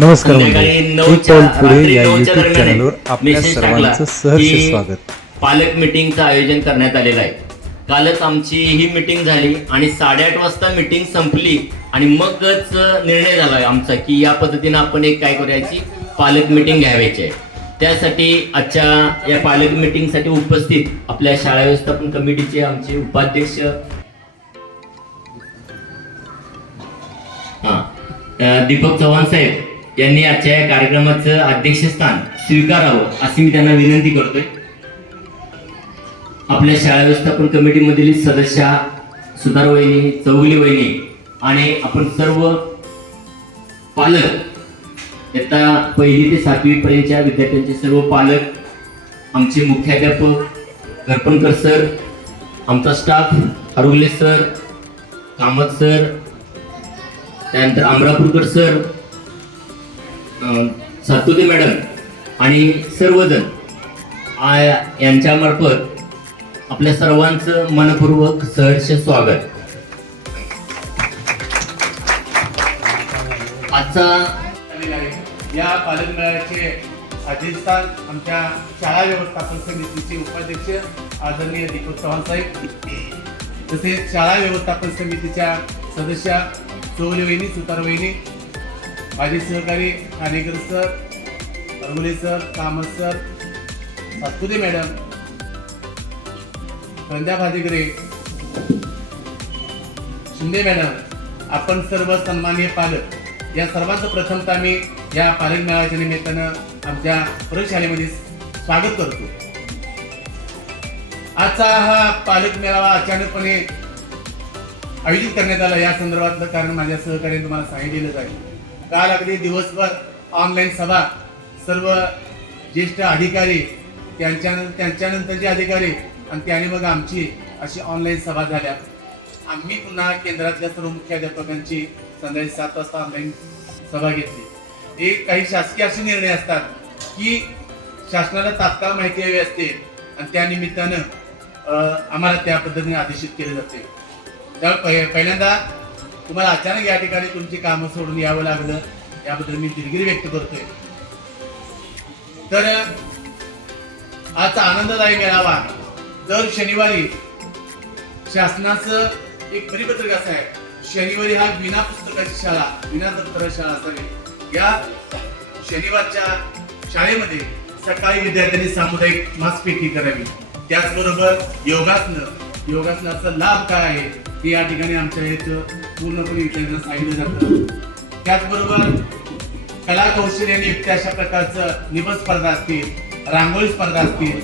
नमस्कार पुढे या दरम्यान चॅनलवर आपल्या सर्वांचं सहर्ष स्वागत. पालक मिटिंगचं आयोजन करण्यात आलेलं आहे. कालच आमची ही मिटिंग झाली आणि साडेआठ वाजता मिटिंग संपली आणि मगच निर्णय झाला आमचा की या पद्धतीनं आपण एक काय करायची? पालक मिटिंग घ्यावायची आहे. त्यासाठी आजच्या या पालक मिटिंगसाठी उपस्थित आपल्या शाळा व्यवस्थापन कमिटीचे आमचे उपाध्यक्ष हा दीपक चव्हाण साहेब यांनी आजच्या या कार्यक्रमाचं अध्यक्षस्थान स्वीकारावं अशी मी त्यांना विनंती करतोय. आपल्या शाळा व्यवस्थापन कमिटीमधील सदस्या सुधार वहिनी चौगुले वहिनी आणि आपण सर्व पालक इयत्ता पहिली ते सातवीपर्यंतच्या विद्यार्थ्यांचे सर्व पालक आमचे मुख्याध्यापक घरपणकर सर आमचा staff Harugale sir Kamat sir त्यानंतर अमरापूरकर सर सातपुते मॅडम आणि सर्वजण आय यांच्यामार्फत आपल्या सर्वांचं मनपूर्वक सहर्ष स्वागत. आजचा या पालक मेळाव्याचे अध्यक्षस्थान आमच्या शाळा व्यवस्थापन समितीचे उपाध्यक्ष आदरणीय दीपक चव्हाण साहेब तसेच शाळा व्यवस्थापन समितीच्या सदस्या चौले वहिनी सुतार वहिनी माझे सहकारी Khanekar sir Argule sir Kamat sir Satpute madam Sandhya Bhadekare Shinde madam आपण सर्व सन्माननीय पालक या सर्वांचं प्रथमतः मी या पालक मेळाव्याच्या निमित्तानं आमच्या प्रयोगशाळेमध्ये स्वागत करतो. आजचा हा पालक मेळावा अचानकपणे आयोजित करण्यात आला. या संदर्भातलं कारण माझ्या सहकार्याने तुम्हाला सांगितलेलंच आहे. काल अगदी दिवसभर ऑनलाईन सभा सर्व ज्येष्ठ अधिकारी त्यांच्या त्यांच्यानंतरचे अधिकारी आणि त्याने मग आमची अशी ऑनलाईन सभा झाल्या. आम्ही पुन्हा केंद्रातल्या सर्व मुख्याध्यापकांची संध्याकाळी सात वाजता ऑनलाईन सभा घेतली. एक काही शासकीय असे निर्णय असतात की शासनाला तात्काळ माहिती हवी असते आणि त्या निमित्तानं अं, आम्हाला त्या पद्धतीने आदेशित केले जाते. त्यामुळे पहि- पहिल्यांदा तुम्हाला अचानक या ठिकाणी तुमची कामं सोडून यावं लागलं याबद्दल मी दिलगिरी व्यक्त करतोय. तर आजचा आनंददायी मेळावा दर शनिवारी शासनाचं एक परिपत्रक असं आहे. शनिवारी हा विना पुस्तकाची शाळा विना दप्तर शाळा असावी या शनिवारच्या शाळेमध्ये सकाळी विद्यार्थ्यांनी सामुदायिक मासपेटी करावी. त्याचबरोबर योगासनं योगासनाचा लाभ काय आहे हे या ठिकाणी आमच्या याचं पूर्णपणे विद्यार्थ्यांना सांगितलं जातं. त्याचबरोबर कला कौशल्याने युक्त अशा प्रकारचं निबंध स्पर्धा असतील रांगोळी स्पर्धा असतील.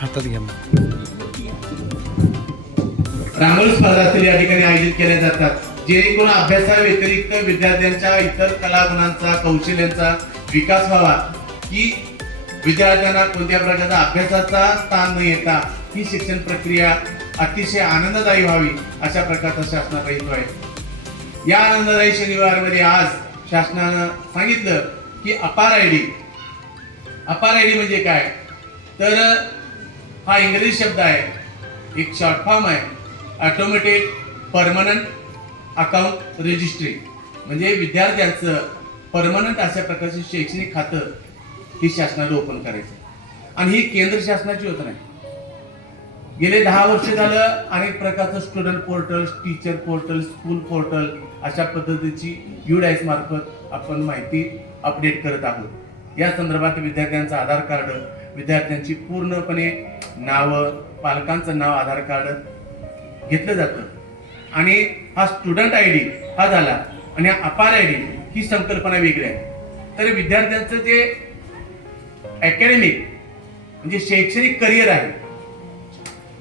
हातात घ्या रांगोळी स्पर्धा असतील या ठिकाणी आयोजित केल्या जातात. जेणेकरून अभ्यासा व्यतिरिक्त विद्यार्थ्यांच्या इतर कलागुणांचा कौशल्यांचा विकास व्हावा की विद्यार्थ्यांना कोणत्या प्रकारचा अभ्यासाचा ताण न येता ही शिक्षण प्रक्रिया अतिशय आनंददायी व्हावी अशा प्रकारचा शासनाचा हेतू आहे. या आनंददायी शनिवारमध्ये आज शासनानं सांगितलं की APAAR I D. APAAR I D म्हणजे काय? तर हा इंग्रजी शब्द आहे. एक शॉर्ट फॉर्म आहे. ऑटोमॅटिक परमनंट अकाउंट रजिस्ट्री म्हणजे विद्यार्थ्यांचं परमनंट अशा प्रकारचे शैक्षणिक खातं ही शासनाने ओपन करायचं. आणि ही केंद्र शासनाची योजना आहे. गेले दहा वर्ष झालं अनेक प्रकारचं student portal teacher portal school portal अशा पद्धतीची युडाईस मार्फत आपण माहिती अपडेट करत आहोत. या संदर्भात विद्यार्थ्यांचं आधार कार्ड विद्यार्थ्यांची पूर्णपणे नावं पालकांचं नाव आधार कार्ड घेतलं जातं. आणि हा स्टुडंट आय डी हा झाला आणि अपार आय डी ही संकल्पना वेगळी आहे. तर विद्यार्थ्यांचं जे अकॅडमिक म्हणजे शैक्षणिक करिअर आहे.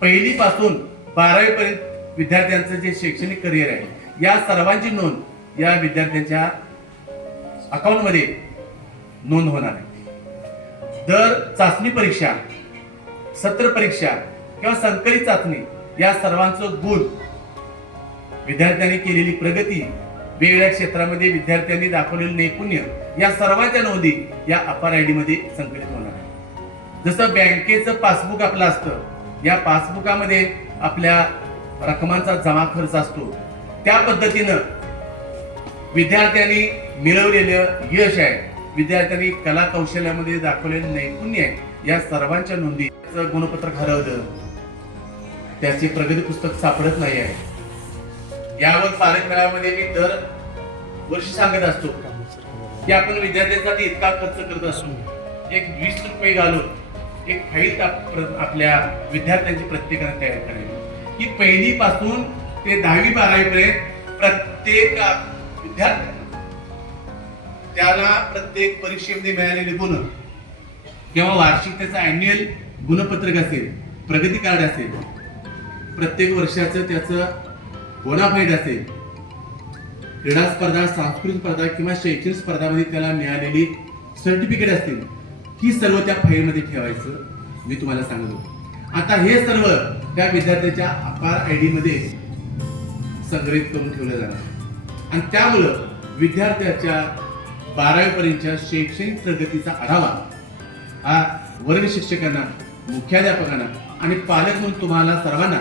पहिलीपासून बारावीपर्यंत विद्यार्थ्यांचं जे शैक्षणिक करिअर आहे या सर्वांची नोंद या विद्यार्थ्यांच्या अकाउंटमध्ये नोंद होणार आहे. दर चाचणी परीक्षा सत्र परीक्षा किंवा संकलित चाचणी या सर्वांचं गुण विद्यार्थ्यांनी केलेली प्रगती वेगवेगळ्या क्षेत्रामध्ये विद्यार्थ्यांनी दाखवलेलं नैपुण्य या सर्वांच्या नोंदी या अपार आय डीमध्ये संकलित होणार आहे. जसं बँकेचं पासबुक आपलं असतं या पासबुकामध्ये आपल्या रकमांचा जमा खर्च असतो. त्या पद्धतीनं विद्यार्थ्यांनी मिळवलेलं यश आहे. विद्यार्थ्यांनी कला कौशल्यामध्ये दाखवलेलं नैपुण्य आहे. या सर्वांच्या नोंदी त्याचं गुणपत्रक हरवलं. त्याचे प्रगती पुस्तक सापडत नाही आहे. यावर पालक मेळाव्यामध्ये मी दर वर्षी सांगत असतो. की आपण विद्यार्थ्यांसाठी इतका खर्च करत असू एक वीस रुपये घालून एक फाईल आपल्या विद्यार्थ्यांची प्रत्येकाने तयार करावी. की पहिली पासून ते दहावी बारावीपर्यंत प्रत्येक विद्यार्थ्यांना त्याला प्रत्येक परीक्षेमध्ये मिळालेले गुण किंवा वार्षिक त्याचं अॅन्युअल गुणपत्रक असेल प्रगती कार्ड असेल प्रत्येक वर्षाचं त्याचं बोनाफाईड असेल क्रीडा स्पर्धा सांस्कृतिक स्पर्धा किंवा शैक्षणिक स्पर्धामध्ये त्याला मिळालेली सर्टिफिकेट असतील ही सर्व त्या फाईलमध्ये ठेवायचं मी तुम्हाला सांगतो आता हे सर्व त्या विद्यार्थ्याच्या अपार आय डीमध्ये संग्रहित करून ठेवलं जाणार. आणि त्यामुळं विद्यार्थ्याच्या बारावीपर्यंतच्या शैक्षणिक प्रगतीचा आढावा हा वर्ग शिक्षकांना मुख्याध्यापकांना आणि पालक म्हणून तुम्हाला सर्वांना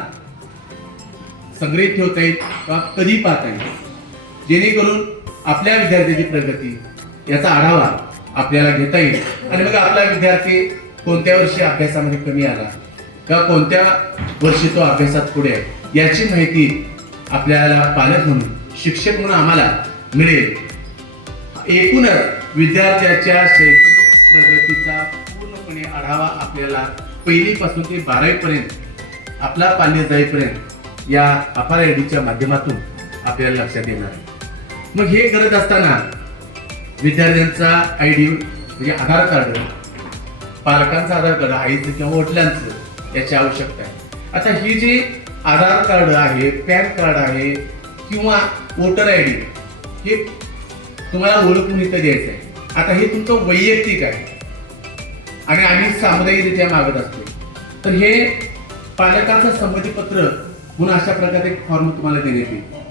संग्रहित ठेवता येईल किंवा कधी पाहता येईल. जेणेकरून आपल्या विद्यार्थ्याची प्रगती याचा आढावा आपल्याला घेता येईल. आणि मग आपला विद्यार्थी कोणत्या वर्षी अभ्यासामध्ये कमी आला? किंवा कोणत्या वर्षी तो अभ्यासात पुढे आहे? याची माहिती आपल्याला पालक म्हणून शिक्षक म्हणून आम्हाला मिळेल. एकूणच विद्यार्थ्याच्या शैक्षणिक प्रगतीचा पूर्णपणे आढावा आपल्याला पहिलीपासून ते बारावीपर्यंत आपला पाल्य जाईपर्यंत या अपार आयडीच्या माध्यमातून आपल्याला लक्षात येणार आहे. मग हे करत असताना विद्यार्थ्यांचा आय डी म्हणजे आधार कार्ड पालकांचा आधार कार्ड आईचं किंवा वडिलांचं याची आवश्यकता आहे. आता ही जी आधार कार्ड आहे पॅन कार्ड आहे किंवा वोटर आय डी हे तुम्हाला ओळखून इथं द्यायचं आहे. आता हे तुमचं वैयक्तिक आहे. आणि आम्ही सामुदायिकरित्या मागत असतो. तर हे पालकांचं संमतीपत्र म्हणून अशा प्रकारे एक फॉर्म तुम्हाला देण्यात येईल.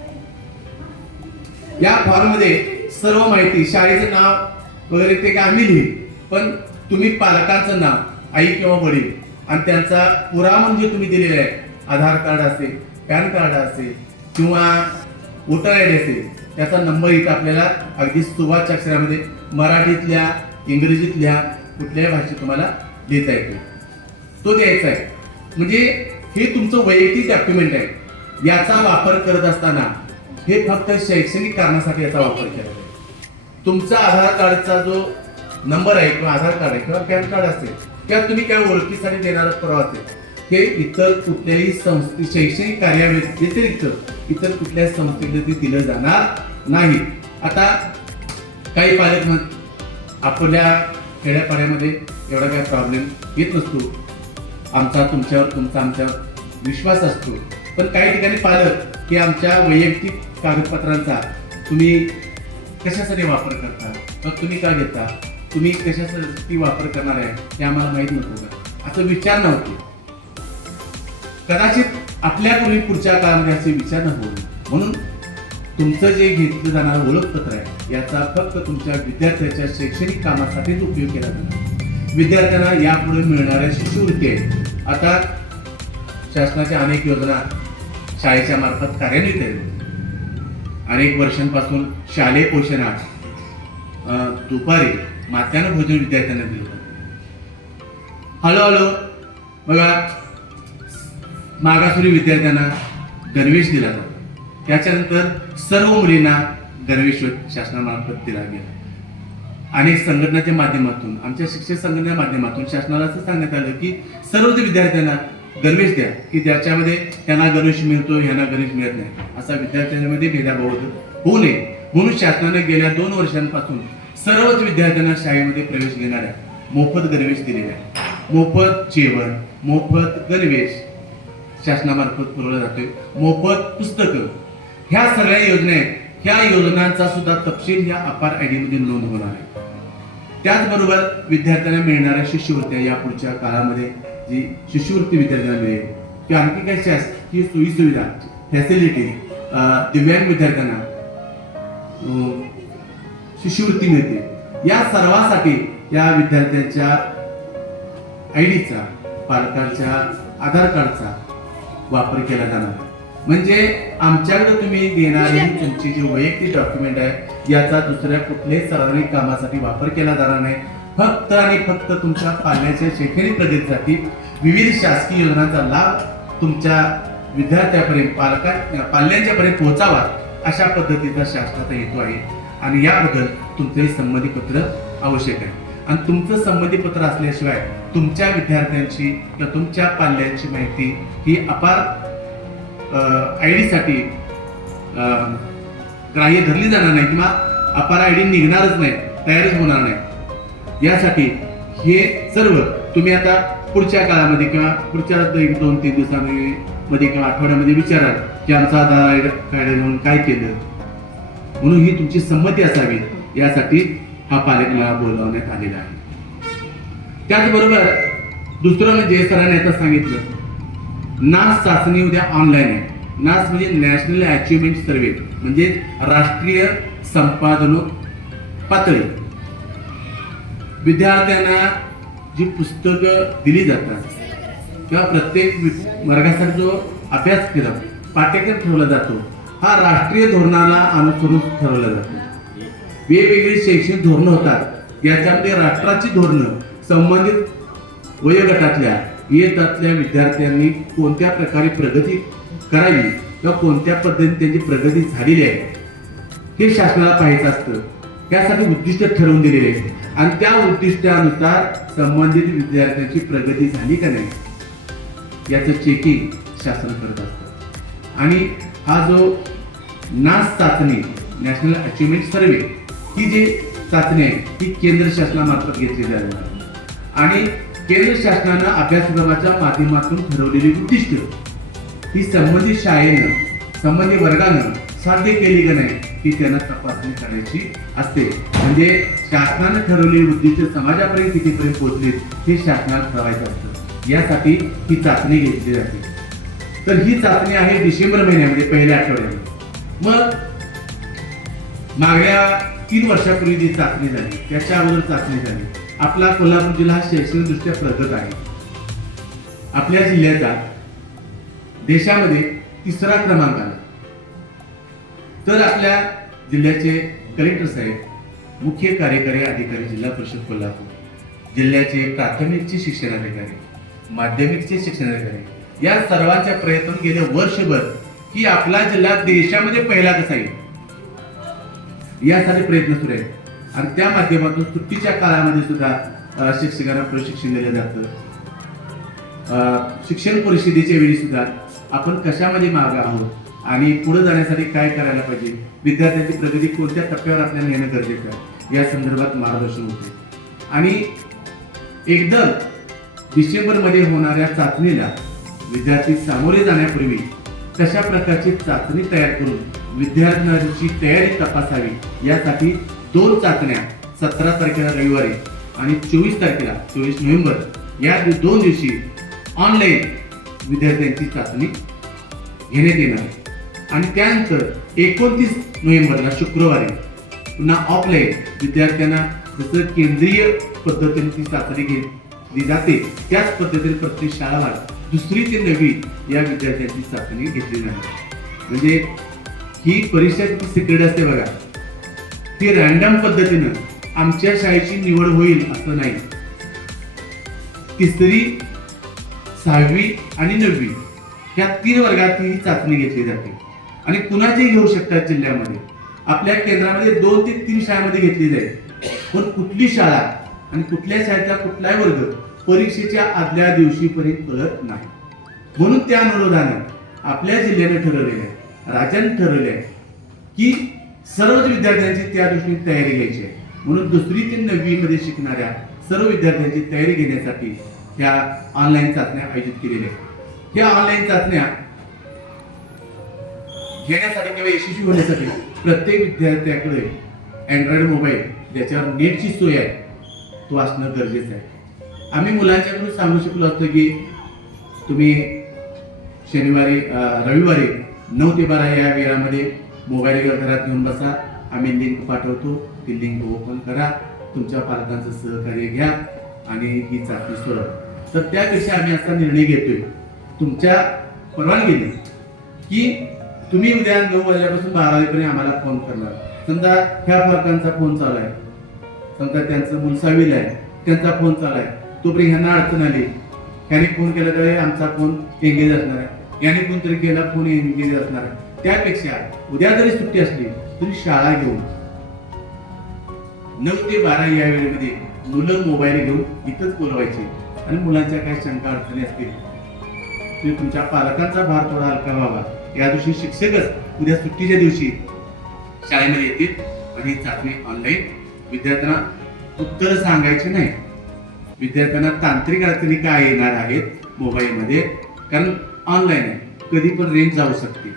या फॉर्ममध्ये सर्व माहिती शाळेचं नाव वगैरे ते काय आम्ही लिहिल पण तुम्ही पालकांचं नाव आई किंवा वडील आणि त्यांचा पुरावा म्हणजे तुम्ही दिलेला आहे. आधार कार्ड असेल पॅन कार्ड असेल किंवा वोटर आय डी असेल त्याचा नंबर इथं आपल्याला अगदी सुवाच अक्षरामध्ये मराठीतल्या इंग्रजीतल्या कुठल्याही भाषेत तुम्हाला लिहिता येतो तो द्यायचा आहे. म्हणजे हे तुमचं वैयक्तिक डॉक्युमेंट आहे. याचा वापर करत असताना हे फक्त शैक्षणिक कारणासाठी याचा वापर केला जाईल तुमचा आधार कार्डचा जो नंबर आहे किंवा आधार कार्ड आहे किंवा पॅन कार्ड असेल किंवा तुम्ही काय ओळखीसाठी देणारा पुरावा असेल हे इतर कुठल्याही संस्थे शैक्षणिक कार्या व्यतिरिक्त इतर कुठल्याही संस्थेकडे ते दिलं जाणार नाही. आता काही पालक म्हण आपल्या खेड्यापाड्यामध्ये एवढा काय प्रॉब्लेम येत नसतो. आमचा तुमच्यावर तुमचा आमच्यावर विश्वास असतो. पण काही ठिकाणी पालक की आमच्या वैयक्तिक कागदपत्रांचा तुम्ही कशासाठी वापर करता? मग तुम्ही का घेता? तुम्ही कशासाठी वापर करणार आहे? हे आम्हाला माहीत नव्हतं का? असं विचार नव्हते. कदाचित आपल्यापूर्वी पुढच्या काळामध्ये असे विचार नव्हते. म्हणून तुमचं जे घेतलं जाणारं ओळखपत्र आहे याचा फक्त तुमच्या विद्यार्थ्याच्या शैक्षणिक कामासाठीच उपयोग केला जाणार विद्यार्थ्यांना यापुढे मिळणाऱ्या शिष्यवृत्ती आहेत. आता शासनाच्या अनेक योजना शाळेच्या मार्फत कार्यान्वित आहे अनेक वर्षांपासून शालेय पोषणात अं, दुपारी मात्यानं भोजन विद्यार्थ्यांना दिलं हळूहळू बघा मागासुरी विद्यार्थ्यांना गणवेश दिला जातो. त्याच्यानंतर सर्व मुलींना गणवेश शासनामार्फत दिला गेला. अनेक संघटनाच्या माध्यमातून आमच्या शिक्षक संघटनेच्या माध्यमातून शासनाला असं सांगण्यात आलं की सर्वच विद्यार्थ्यांना गणवेश द्या की ज्याच्यामध्ये त्यांना गणवेश मिळतो ह्यांना गणवेश मिळत नाही. असा विद्यार्थ्यांमध्ये भेदाभाव होऊ नये. म्हणून शासनाने गेल्या दोन वर्षांपासून सर्वच विद्यार्थ्यांना शाळेमध्ये प्रवेश घेणाऱ्या मोफत गणवेश दिलेला आहे मोफत जेवण मोफत गणवेश शासनामार्फत पुरवला जातोय. मोफत पुस्तकं. ह्या सगळ्या योजना आहेत. ह्या योजनांचा सुद्धा तपशील ह्या अपार आयमध्ये नोंद होणार आहे त्याचबरोबर विद्यार्थ्यांना मिळणाऱ्या शिष्यवृत्त्या या पुढच्या काळामध्ये जी शिष्यवृत्ती विद्यार्थ्यांना मिळेल किंवा आणखी काही शासकीय सोयी सुविधा फॅसिलिटी दिव्यांग विद्यार्थ्यांना शिष्यवृत्ती मिळते. या सर्वासाठी या विद्यार्थ्यांच्या आय डीचा पालकांच्या आधार कार्डचा वापर केला जाणार. म्हणजे आमच्याकडे तुम्ही देणारी तुमची जी वैयक्तिक डॉक्युमेंट आहे याचा दुसऱ्या कुठल्याही सार्वजनिक कामासाठी वापर केला जाणार नाही. फक्त आणि फक्त तुमच्या पाल्याच्या शैक्षणिक प्रगतीसाठी विविध शासकीय योजनांचा लाभ तुमच्या विद्यार्थ्यापर्यंत पालका पाल्यांच्यापर्यंत पोहोचावा अशा पद्धतीचा शासनाचा हेतू आहे. आणि याबद्दल तुमचं हे संमतीपत्र आवश्यक आहे. आणि तुमचं संमतीपत्र असल्याशिवाय तुमच्या विद्यार्थ्यांची किंवा तुमच्या पाल्यांची माहिती ही अपार आय डीसाठी ग्राह्य धरली जाणार नाही किंवा अपार आय डी निघणारच नाही तयारच होणार नाही. यासाठी हे सर्व तुम्ही आता पुढच्या काळामध्ये किंवा पुढच्या एक दोन तीन दिवसामध्ये मध्ये किंवा आठवड्यामध्ये विचाराल की आमचा आधार कार्ड म्हणून काय केलं? म्हणून ही तुमची संमती असावी. यासाठी हा पालकला बोलावण्यात आलेला आहे. त्याचबरोबर दुसरं म्हणजे सरांनी आता सांगितलं नास चाचणी उद्या ऑनलाईन आहे. नास म्हणजे नॅशनल अचिव्हमेंट सर्वे म्हणजे राष्ट्रीय संपादनोक पातळी विद्यार्थ्यांना जी पुस्तकं दिली जातात किंवा प्रत्येक वि- वर्गासाठी जो अभ्यासक्रम पाठ्यक्रम ठेवला जातो हा राष्ट्रीय धोरणाला अनुसरून ठरवला जातो. वेगवेगळी शैक्षणिक धोरणं होतात याच्यामध्ये राष्ट्राची धोरणं संबंधित वयोगटातल्या इयत्तातल्या विद्यार्थ्यांनी कोणत्या प्रकारे प्रगती करावी किंवा कोणत्या पद्धतीने त्यांची प्रगती झालेली आहे हे शासनाला पाहायचं असतं. त्यासाठी उद्दिष्ट ठरवून दिलेले आहे आणि त्या उद्दिष्टानुसार संबंधित विद्यार्थ्यांची प्रगती झाली का नाही याचं चेकिंग शासन करत असतं. आणि हा जो नास चाचणी नॅशनल अचिव्हमेंट सर्वे ही जी चाचणी आहे ही केंद्र शासनामार्फत घेतली जाणार आणि केंद्र शासनानं अभ्यासक्रमाच्या माध्यमातून ठरवलेली उद्दिष्ट ही संबंधित शाळेनं संबंधित वर्गानं साध्य केली का नाही ही त्यांना तपासणी करायची असते. म्हणजे शासनाने ठरवलेली उद्दिष्ट समाजापर्यंत कितीपर्यंत पोहोचलीत हे शासनाला ठरवायचं असतं. यासाठी ही चाचणी घेतली जाते. तर ही चाचणी आहे डिसेंबर महिन्यामध्ये पहिल्या आठवड्यामध्ये. मग मागल्या तीन वर्षापूर्वी जी चाचणी झाली त्याच्या अगोदर चाचणी झाली. आपला कोल्हापूर जिल्हा हा शैक्षणिकदृष्ट्या प्रगत आहे. आपल्या जिल्ह्याचा देशामध्ये तिसरा क्रमांक आला. तर आपल्या जिल्ह्याचे कलेक्टर साहेब मुख्य कार्यकारी अधिकारी जिल्हा परिषद कोल्हापूर जिल्ह्याचे प्राथमिकचे शिक्षणाधिकारी माध्यमिकचे शिक्षणाधिकारी या सर्वांच्या प्रयत्न गेले वर्षभर की आपला जिल्हा देशामध्ये पहिला कसा येईल? यासाठी प्रयत्न सुरू आहेत. आणि त्या माध्यमातून सुट्टीच्या काळामध्ये सुद्धा शिक्षकांना प्रशिक्षण दिलं जातं. शिक्षण परिषदेच्या वेळी सुद्धा आपण कशामध्ये मागे आहोत? आणि पुढे जाण्यासाठी काय करायला पाहिजे? विद्यार्थ्यांची प्रगती कोणत्या टप्प्यावर आपल्याला नेणं गरजेचं आहे? या संदर्भात मार्गदर्शन होते. आणि एकदम डिसेंबरमध्ये होणाऱ्या चाचणीला विद्यार्थी सामोरे जाण्यापूर्वी कशा प्रकारची चाचणी तयार करून विद्यार्थ्यांची तयारी तपासावी यासाठी दोन चाचण्या सतरा तारखेला रविवारी आणि चोवीस तारखेला चोवीस नोव्हेंबर या दोन दिवशी ऑनलाईन विद्यार्थ्यांची चाचणी घेण्यात येणार आहे. आणि त्यानंतर एकोणतीस नोव्हेंबरला शुक्रवारी पुन्हा ऑफलाईन विद्यार्थ्यांना जसं केंद्रीय पद्धतीने ती चाचणी घेतली जाते त्याच पद्धतीने प्रत्येक शाळाला दुसरी ते नववी या विद्यार्थ्यांची चाचणी घेतली जाते. म्हणजे ही परीक्षा सिक्रेट असते बघा. ती रॅन्डम पद्धतीनं आमच्या शाळेची निवड होईल असं नाही. तिसरी सहावी आणि नववी या तीन वर्गात ही चाचणी घेतली जाते. आणि कुणाची घेऊ शकतात जिल्ह्यामध्ये. आपल्या केंद्रामध्ये दोन ते तीन शाळेमध्ये घेतली जाईल. पण कुठली शाळा आणि कुठल्या शाळेचा कुठलाही वर्ग परीक्षेच्या आदल्या दिवशीपर्यंत कळत नाही. म्हणून त्या अनुरोधानं आपल्या जिल्ह्याने ठरवलेलं आहे राज्याने ठरवले आहे की सर्वच विद्यार्थ्यांची त्या दृष्टीने तयारी घ्यायची आहे. म्हणून दुसरी ते नववी मध्ये शिकणाऱ्या सर्व विद्यार्थ्यांची तयारी घेण्यासाठी ह्या ऑनलाईन चाचण्या आयोजित केलेल्या आहेत. ह्या ऑनलाईन चाचण्या घेण्यासाठी किंवा यशस्वी होण्यासाठी प्रत्येक विद्यार्थ्याकडे अँड्रॉइड मोबाईल ज्याच्यावर नेटची सोय आहे तो असणं गरजेचं आहे. आम्ही मुलांच्याकडून सांगू शकलो असतो की तुम्ही शनिवारी रविवारी नऊ ते बारा या वेळामध्ये मोबाईल घरात घेऊन बसा. आम्ही लिंक पाठवतो. ती लिंक ओपन करा. तुमच्या पालकांचं सहकार्य घ्या आणि ही चाचणी सोडवा. तर त्यापेक्षा आम्ही असा निर्णय घेतोय. तुमच्या परवानगीने की तुम्ही उद्या नऊ वाजल्यापासून बारा वाजेपर्यंत आम्हाला फोन करणार. समजा ह्या पालकांचा फोन चालू आहे समजा त्यांचं मुलसावील आहे त्यांचा फोन चालू आहे तोपर्यंत ह्यांना अडचण आली. ह्याने फोन केला तरी आमचा फोन एंगेज असणार आहे. याने कोणतरी केला फोन एंगेज असणार आहे. त्यापेक्षा उद्या जरी सुट्टी असली तरी शाळा घेऊन नऊ ते बारा या वेळेमध्ये मुलं मोबाईल घेऊन इथंच बोलवायचे. आणि मुलांच्या काही शंका अडचणी असतील तुमच्या पालकांचा भार थोडा हलका व्हावा. या दिवशी शिक्षकच उद्या सुट्टीच्या दिवशी शाळेमध्ये येतील आणि चाचणी ऑनलाईन विद्यार्थ्यांना उत्तर सांगायचे नाही. विद्यार्थ्यांना तांत्रिक अडचणी काय येणार आहेत मोबाईलमध्ये? कारण ऑनलाईन आहे कधी पण रेंज जाऊ शकते.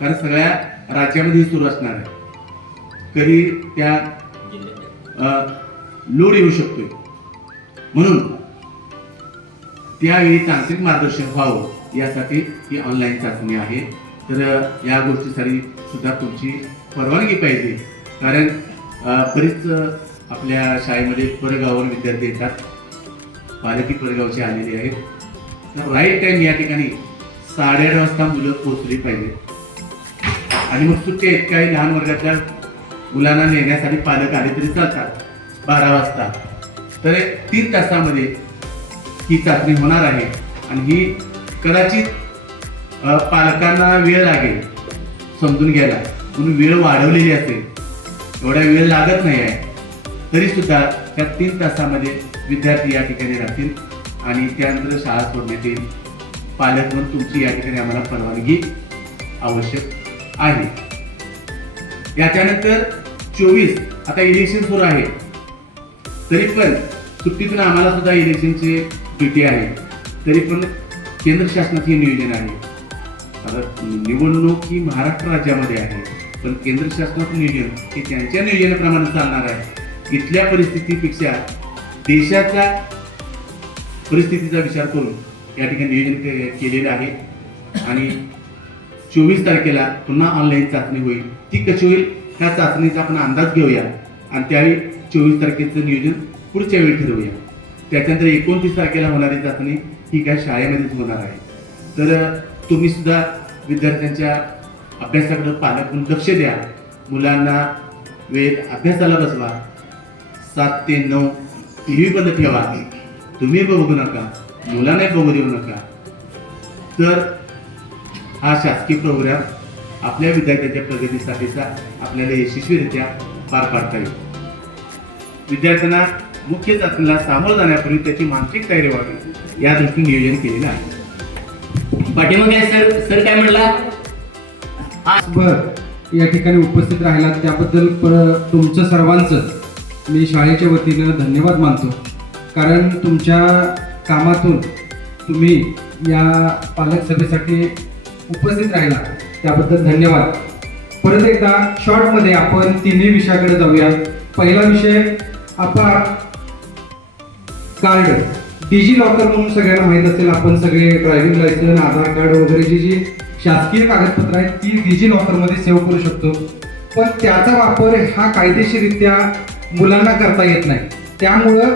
कारण सगळ्या राज्यामध्ये सुरू असणार आहे. कधी त्या लोड येऊ शकतोय. म्हणून त्यावेळी तांत्रिक मार्गदर्शन व्हावं. यासाठी ही ऑनलाईन चाचणी आहे. तर या गोष्टीसाठी सुद्धा तुमची परवानगी पाहिजे. कारण बरीच आपल्या शाळेमध्ये परगावावर विद्यार्थी येतात. पालकी परगावचे आलेले आहेत. तर राईट टाइम या ठिकाणी साडेआठ वाजता मुलं पोहोचली पाहिजे. आणि मग सुट्ट्या आहेत काही लहान वर्गातल्या मुलांना नेण्यासाठी पालक आले तरी चालतात. बारा वाजता. तर तीन तासामध्ये ही चाचणी होणार आहे. आणि ही कदाचित पालकांना वेळ लागेल समजून घ्यायला. म्हणून वेळ वाढवलेली असेल. एवढा वेळ लागत नाही आहे. तरी सुद्धा त्या तीन तासामध्ये विद्यार्थी या ठिकाणी राहतील आणि त्यानंतर शाळा सोडण्यात येईल. पालक म्हणून तुमची या ठिकाणी आम्हाला परवानगी आवश्यक आहे. याच्यानंतर चोवीस आता इलेक्शन सुरू आहे. तरी पण सुट्टीतून आम्हाला सुद्धा इलेक्शनची ड्युटी आहे तरी पण केंद्र शासनाचे नियोजन आहे. आता निवडणूक ही महाराष्ट्र राज्यामध्ये आहे पण केंद्र शासनाचं नियोजन हे त्यांच्या नियोजनाप्रमाणे चालणार आहे. इथल्या परिस्थितीपेक्षा देशाच्या परिस्थितीचा विचार करून या ठिकाणी नियोजन के- केलेलं आहे. आणि चोवीस तारखेला पुन्हा ऑनलाईन चाचणी होईल. ती कशी होईल त्या चाचणीचा आपण अंदाज घेऊया. आणि त्यावेळी चोवीस तारखेचं नियोजन पुढच्या वेळी ठरवूया. त्याच्यानंतर एकोणतीस तारखेला होणारी चाचणी ही काय शाळेमध्येच होणार आहे. तर तुम्ही सुद्धा विद्यार्थ्यांच्या अभ्यासाकडं पालक म्हणून लक्ष द्या. मुलांना वेळ अभ्यासाला बसवा. सात ते नऊ टी व्ही बंद ठेवा. तुम्ही बघू नका मुलांनाही बघू देऊ नका. तर हा शासकीय प्रोग्राम आपल्या विद्यार्थ्यांच्या प्रगतीसाठीचा आपल्याला यशस्वीरित्या पार पाडता येईल. विद्यार्थ्यांना मुख्य चाचणीला सामोरं जाण्यापूर्वी त्याची मानसिक तयारी व्हावी. या दृष्टीने नियोजन केलेलं आहे. पाठीमागे सर सर काय म्हणला? बर या ठिकाणी उपस्थित राहिलात. त्याबद्दल तुमचं सर्वांचं मी शाळेच्या वतीनं धन्यवाद मानतो. कारण तुमच्या कामातून तुम्ही या पालक सभेसाठी उपस्थित राहिला. त्याबद्दल धन्यवाद. परत एकदा शॉर्टमध्ये आपण तिन्ही विषयाकडे जाऊया. पहिला विषय अपार कार्ड. डिजी लॉकर म्हणून सगळ्यांना माहीत असेल आपण सगळे ड्रायव्हिंग लायसन आधार कार्ड वगैरे जी जी शासकीय कागदपत्र आहेत ती डिजी लॉकरमध्ये सेव्ह करू शकतो. पण त्याचा वापर हा कायदेशीररित्या मुलांना करता येत नाही. त्यामुळं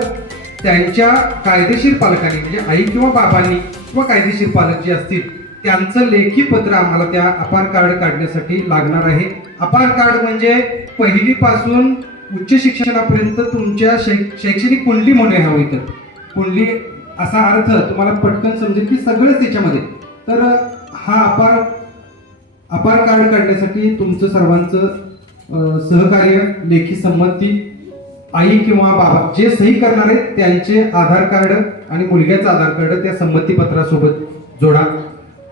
त्यांच्या कायदेशीर पालकांनी म्हणजे आई किंवा बाबांनी किंवा कायदेशीर पालक जे असतील त्यांचं लेखी पत्र आम्हाला त्या अपार कार्ड काढण्यासाठी लागणार आहे. अपार कार्ड म्हणजे पहिलीपासून उच्च शिक्षणापर्यंत तुमच्या शै शैक्षणिक कुंडली म्हणून हवं हो इथं. कुंडली असा अर्थ तुम्हाला पटकन समजेल की सगळंच त्याच्यामध्ये. तर हा अपार अपार कार्ड काढण्यासाठी तुमचं सर्वांचं सहकार्य लेखी संमती आई किंवा बाबा जे सही करणार आहेत त्यांचे आधार कार्ड आणि मुलग्याचं आधार कार्ड त्या संमतीपत्रासोबत जोडा.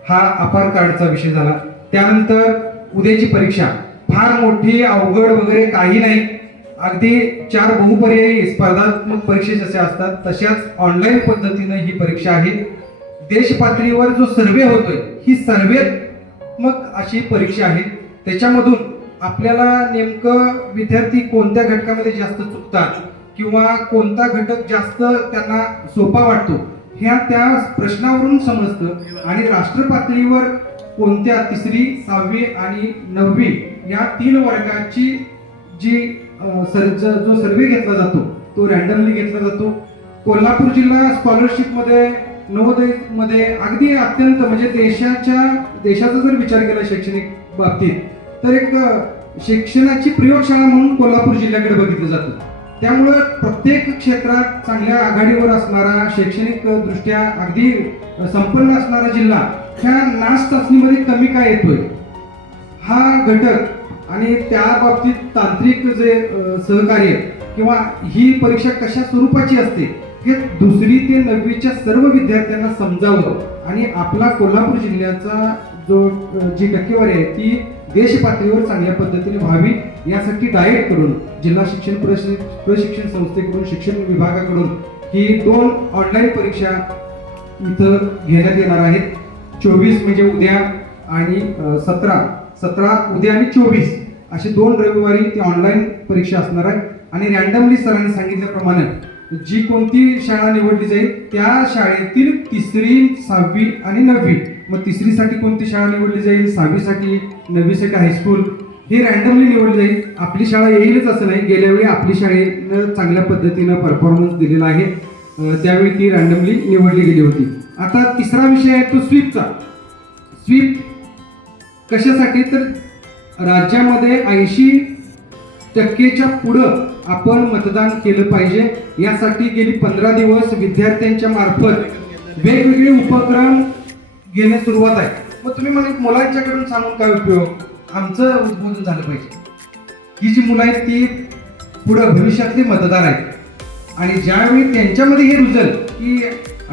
हा अपार कार्डचा विषय झाला. त्यानंतर उद्याची परीक्षा. फार मोठी अवघड वगैरे काही नाही. अगदी चार बहुपर्यायी स्पर्धात्मक परीक्षा जसे असतात तशाच ऑनलाईन पद्धतीनं ही परीक्षा आहे. देश पातळीवर जो सर्वे होतोय ही सर्वेत्मक अशी परीक्षा आहे. त्याच्यामधून आपल्याला नेमकं विद्यार्थी कोणत्या घटकामध्ये जास्त चुकतात किंवा कोणता घटक जास्त त्यांना सोपा वाटतो ह्या त्या प्रश्नावरून समजतं. आणि राष्ट्र पातळीवर कोणत्या तिसरी सहावी आणि नववी या तीन वर्गाची जी सरचा जो सर्वे घेतला जातो तो रॅन्डमली घेतला जातो. कोल्हापूर जिल्हा स्कॉलरशिपमध्ये नवोदयमध्ये अगदी अत्यंत म्हणजे देशाच्या देशाचा जर विचार केला शैक्षणिक बाबतीत तर एक शिक्षणाची प्रयोगशाळा म्हणून कोल्हापूर जिल्ह्याकडे बघितलं जातं. त्यामुळं प्रत्येक क्षेत्रात चांगल्या आघाडीवर असणारा शैक्षणिक दृष्ट्या अगदी संपन्न असणारा जिल्हा ह्या नाच चाचणीमध्ये कमी काय येतोय? हा घटक आणि त्या बाबतीत तांत्रिक जे सहकार्य किंवा ही परीक्षा कशा स्वरूपाची असते हे दुसरी ते नववीच्या सर्व विद्यार्थ्यांना समजावं. आणि आपला कोल्हापूर जिल्ह्याचा जो जी टक्केवारी आहे ती देश पातळीवर चांगल्या पद्धतीने व्हावी यासाठी डायट करून जिल्हा शिक्षण प्रशि- प्रशिक्षण संस्थेकडून शिक्षण विभागाकडून ही दोन ऑनलाईन परीक्षा इथं घेण्यात येणार आहेत. चोवीस म्हणजे उद्या आणि सतरा. सतरा उद्या आणि चोवीस असे दोन रविवारी ती ऑनलाईन परीक्षा असणार आहे आणि रॅन्डमली सरांनी सांगितल्याप्रमाणे जी कोणती शाळा निवडली जाईल त्या शाळेतील तिसरी सहावी आणि नववी. मग तिसरीसाठी कोणती शाळा निवडली जाईल सहावीसाठी नववीसाठी हायस्कूल हे रॅन्डमली निवडली जाईल. आपली शाळा येईलच असं नाही. गेल्या वेळी आपली शाळेनं चांगल्या पद्धतीनं परफॉर्मन्स दिलेला आहे. त्यावेळी ती रॅन्डमली निवडली गेली होती. आता तिसरा विषय आहे तो स्वीपचा स्वीप कशासाठी? तर राज्यामध्ये ऐंशी टक्केच्या पुढं आपण मतदान केलं पाहिजे. यासाठी गेली पंधरा दिवस विद्यार्थ्यांच्या मार्फत वेगवेगळे उपक्रम घेण्यास सुरुवात आहे. मग तुम्ही म्हणे मुलांच्याकडून सांगून काय उपयोग? आमचं उद्बोधन झालं पाहिजे. ही जी मुलं आहेत ती पुढं भविष्यातले मतदार आहेत. आणि ज्यावेळी त्यांच्यामध्ये हे रुजल की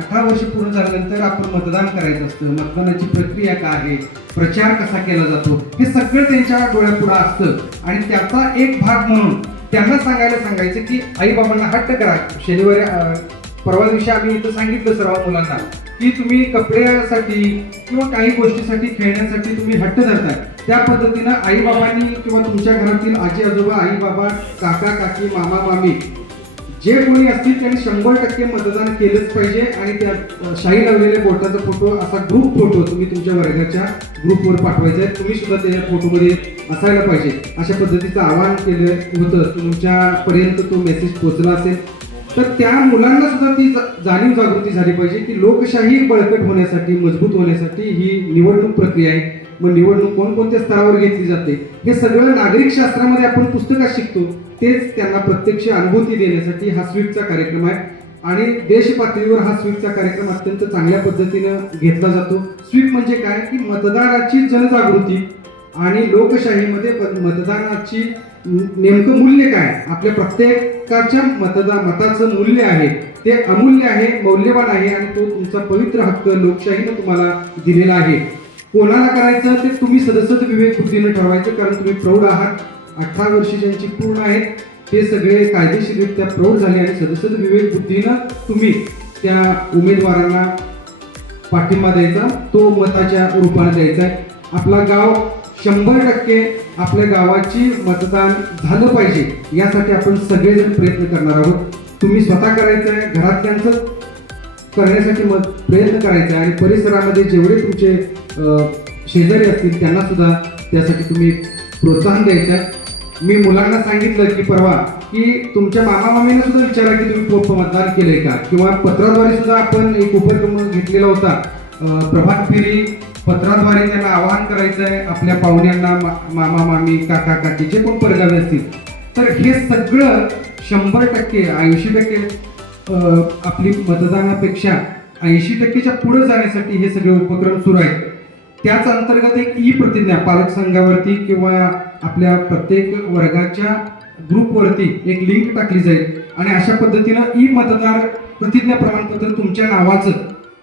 अठरा वर्ष पूर्ण झाल्यानंतर आपण मतदान करायचं असतं. मतदानाची प्रक्रिया काय आहे? प्रचार कसा केला जातो? हे सगळं त्यांच्या डोळ्यापुढं असतं. आणि त्याचा एक भाग म्हणून त्यांना सांगायला सांगायचं की आई बाबांना हट्ट करा. शनिवारी परवा दिवशी आम्ही इथं सांगितलं सर्व मुलांना की तुम्ही कपड्यासाठी किंवा काही गोष्टीसाठी खेळण्यासाठी तुम्ही हट्ट धरताय. त्या पद्धतीनं आई बाबांनी किंवा तुमच्या घरातील आजी आजोबा आई बाबा काका काकी मामा मामी जे कोणी असतील त्यांनी शंभर टक्के मतदान केलंच पाहिजे आणि त्या शाही लावलेल्या बोटाचा फोटो असा ग्रुप फोटो तुम्ही तुमच्या वर्गाच्या ग्रुपवर पाठवायचा आहे. तुम्ही सुद्धा त्या फोटोमध्ये असायला पाहिजे. अशा पद्धतीचं आवाहन केलं होतं. तुमच्यापर्यंत तो मेसेज पोहोचला असेल. तर त्या मुलांना सुद्धा ती जा- जाणीव जागृती झाली पाहिजे की लोकशाही बळकट होण्यासाठी मजबूत होण्यासाठी ही निवडणूक प्रक्रिया आहे. मग निवडणूक कोणकोणत्या स्तरावर घेतली जाते? हे सगळं नागरिक शास्त्रामध्ये आपण पुस्तकात शिकतो. तेच त्यांना प्रत्यक्ष अनुभूती देण्यासाठी हा स्वीपचा कार्यक्रम आहे. आणि देश पातळीवर हा स्वीपचा कार्यक्रम अत्यंत चांगल्या पद्धतीनं घेतला जातो. स्वीप म्हणजे काय? की मतदाराची जनजागृती आणि लोकशाहीमध्ये मतदानाची नेमकं मूल्य काय? आपल्या प्रत्येकाच्या मतदा मताचं मूल्य आहे. ते अमूल्य आहे मौल्यवान आहे आणि तो तुमचा पवित्र हक्क लोकशाहीनं तुम्हाला दिलेला आहे. कोणाला करायचं ते तुम्ही सदस्य विवेक बुद्धीनं ठरवायचं कारण तुम्ही प्रौढ आहात. अठरा वर्ष ज्यांची पूर्ण आहेत ते सगळे कायदेशीररित्या प्रौढ झाले आणि सदस्य विवेक बुद्धीनं तुम्ही त्या उमेदवारांना पाठिंबा द्यायचा तो मताच्या रूपाने द्यायचा आहे. आपला गाव शंभर टक्के आपल्या गावाची मतदान झालं पाहिजे यासाठी आपण सगळेजण प्रयत्न करणार आहोत. तुम्ही स्वतः करायचं आहे घरातल्यांचं करण्यासाठी मग प्रयत्न करायचा आहे. आणि परिसरामध्ये जेवढे तुमचे शेजारी असतील त्यांना सुद्धा त्यासाठी तुम्ही प्रोत्साहन द्यायचं आहे. मी मुलांना सांगितलं की परवा की तुमच्या मामा मामींना सुद्धा विचारा की तुम्ही पोप मतदान केलंय का? किंवा पत्राद्वारे सुद्धा आपण एक उपक्रम घेतलेला होता. प्रभात फेरी पत्राद्वारे त्यांना आवाहन करायचं आहे आपल्या पाहुण्यांना मा- मामा मामी काका काकी जे कोण परगावे असतील. तर हे सगळं शंभर टक्के ऐंशी टक्के आपली मतदानापेक्षा ऐंशी टक्केच्या पुढे जाण्यासाठी हे सगळे उपक्रम सुरू आहेत. त्याच अंतर्गत एक ई प्रतिज्ञा पालक संघावरती किंवा आपल्या प्रत्येक वर्गाच्या ग्रुपवरती एक लिंक टाकली जाईल. आणि अशा पद्धतीनं ई मतदार प्रतिज्ञा प्रमाणपत्र तुमच्या नावाचं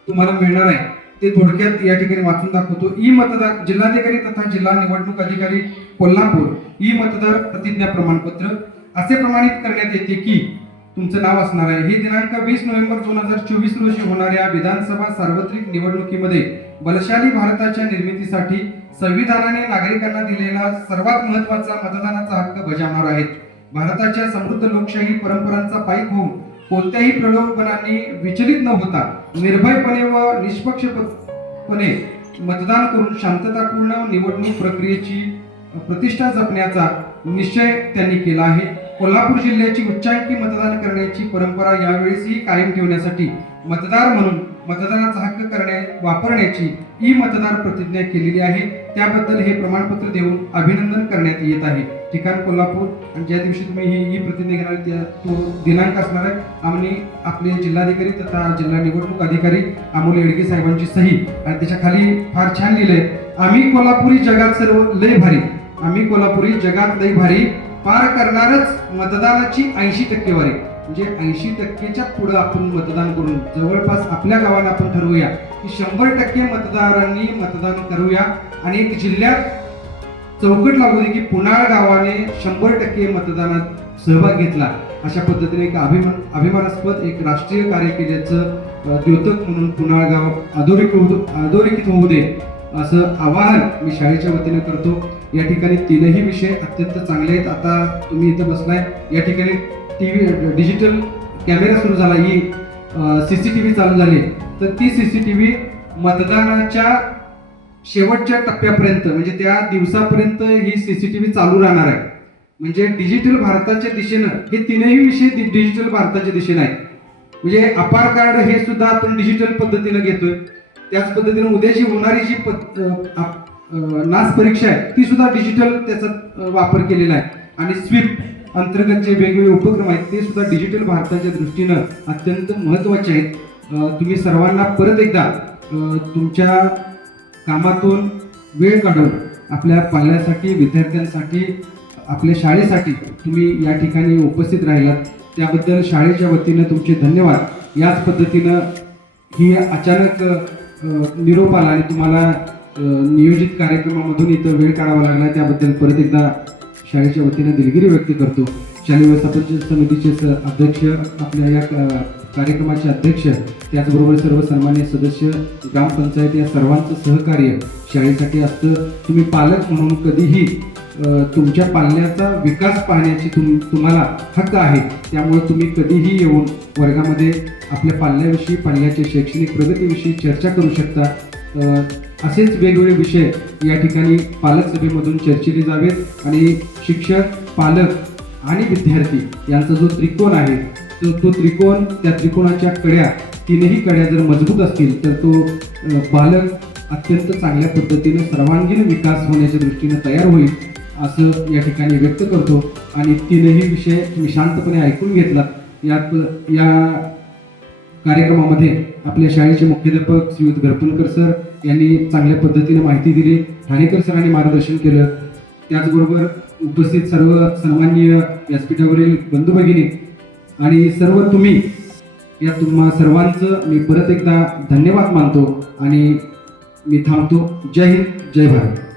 तुम्हाला मिळणार आहे. ते थोडक्यात या ठिकाणी वाचून दाखवतो. ई मतदार जिल्हाधिकारी तथा जिल्हा निवडणूक अधिकारी कोल्हापूर ई मतदार प्रतिज्ञा प्रमाणपत्र असे प्रमाणित करण्यात येते की तुमचं नाव असणार आहे. हे दिनांक वीस नोव्हेंबर दोन हजार चोवीस रोजी होणाऱ्या विधानसभा सार्वत्रिक निवडणुकीमध्ये बलशाली भारताच्या निर्मितीसाठी संविधानाने नागरिकांना दिलेला सर्वात महत्त्वाचा मतदानाचा हक्क बजावणार आहेत. भारताच्या समृद्ध लोकशाही परंपरांचा पायी होऊन कोणत्याही प्रलोभनांनी विचलित न होता निर्भयपणे व निष्पक्षपणे मतदान करून शांततापूर्ण निवडणूक प्रक्रियेची प्रतिष्ठा जपण्याचा निश्चय त्यांनी केला आहे. कोल्हापूर जिल्ह्याची उच्चांकी मतदान करण्याची परंपरा यावेळेसही कायम ठेवण्यासाठी मतदार म्हणून मतदानाचा हक्क करण्या वापरण्याची ई मतदार प्रतिज्ञा केलेली आहे. त्याबद्दल हे प्रमाणपत्र देऊन अभिनंदन करण्यात येत आहे. ठिकाण कोल्हापूर आणि ज्या दिवशी तुम्ही ही ई प्रतिज्ञा घेणार त्या तो दिनांक असणार आहे. आम्ही आपले जिल्हाधिकारी तथा जिल्हा निवडणूक अधिकारी अमोल येडगे साहेबांची सही आणि त्याच्याखाली फार छान लिहिलंय आम्ही कोल्हापुरी जगात सर्व लय भारी. आम्ही कोल्हापुरी जगात लय भारी. पार करणारच मतदानाची ऐंशी टक्केवारी. म्हणजे ऐंशी टक्केच्या पुढं आपण मतदान करून जवळपास आपल्या गावाला आपण ठरवूया की शंभर टक्के मतदारांनी मतदान करूया. आणि एक जिल्ह्यात चौकट लागू दे की पुणार गावाने शंभर टक्के मतदानात सहभाग घेतला. अशा पद्धतीने एक अभिमान अभिमानास्पद एक राष्ट्रीय कार्य केल्याचं द्योतक म्हणून पुणार गाव अधोरेखित होऊ अधोरेखित होऊ दे असं आवाहन मी शाळेच्या वतीने करतो. या ठिकाणी तीनही विषय अत्यंत चांगले आहेत. आता तुम्ही इथं बसलाय. या ठिकाणी टी व्ही डिजिटल कॅमेरा सुरू झाला ही सी सी टी व्ही चालू झाली. तर ती सी सी टी व्ही मतदानाच्या शेवटच्या टप्प्यापर्यंत म्हणजे त्या दिवसापर्यंत ही सी सी टी व्ही चालू राहणार आहे. म्हणजे डिजिटल भारताच्या दिशेनं हे तीनही विषय डिजिटल भारताच्या दिशेनं आहेत. म्हणजे अपार कार्ड हे सुद्धा आपण डिजिटल पद्धतीनं घेतोय. त्याच पद्धतीनं उद्याची होणारी जी पद- आप- परीक्षा आहे ती सुद्धा डिजिटल त्याचा वापर केलेला आहे. आणि स्वीप अंतर्गत जे वेगवेगळे उपक्रम आहेत ते सुद्धा डिजिटल भारताच्या दृष्टीनं अत्यंत महत्त्वाचे आहेत. तुम्ही सर्वांना परत एकदा तुमच्या कामातून वेळ काढून आपल्या पाल्यासाठी विद्यार्थ्यांसाठी आपल्या शाळेसाठी तुम्ही या ठिकाणी उपस्थित राहिलात. त्याबद्दल शाळेच्या वतीनं तुमचे धन्यवाद. याच पद्धतीनं ही अचानक निरोप आला आणि तुम्हाला नियोजित कार्यक्रमामधून इथं वेळ काढावा लागला. त्याबद्दल परत एकदा शाळेच्या वतीने दिलगिरी व्यक्त करतो. शालेय व्यवस्थापन समितीचे स- अध्यक्ष आपल्या या कार्यक्रमाचे अध्यक्ष त्याचबरोबर सर्व सन्मान्य सदस्य ग्रामपंचायत या सर्वांचं सहकार्य शाळेसाठी असतं. तुम्ही पालक म्हणून कधीही तुमच्या पाल्याचा विकास पाहण्याची तुम तुम्हाला हक्क आहे. त्यामुळे तुम्ही कधीही येऊन वर्गामध्ये आपल्या पाल्याविषयी पाल्याच्या शैक्षणिक प्रगतीविषयी चर्चा करू शकता. असेच वेगवेगळे विषय या ठिकाणी पालक सभेमधून चर्चिले जावेत आणि शिक्षक पालक आणि विद्यार्थी यांचा जो त्रिकोण आहे तो तो त्रिकोण त्या त्रिकोणाच्या कड्या तीनही कड्या जर मजबूत असतील तर तो पालक अत्यंत चांगल्या पद्धतीने सर्वांगीण विकास होण्याच्या दृष्टीने तयार होईल असं या ठिकाणी व्यक्त करतो. आणि तीनही विषय तुम्ही शांतपणे ऐकून घेतलात यात या कार्यक्रमामध्ये आपल्या शाळेचे मुख्याध्यापक श्रीयुत घरपणकर सर यांनी चांगल्या पद्धतीने माहिती दिली. ठाणेकर सरांनी मार्गदर्शन केलं. त्याचबरोबर उपस्थित सर्व सन्माननीय व्यासपीठावरील बंधू भगिनी आणि सर्व तुम्ही या तुम्हा सर्वांचं मी परत एकदा धन्यवाद मानतो आणि मी थांबतो. जय हिंद जय भारत.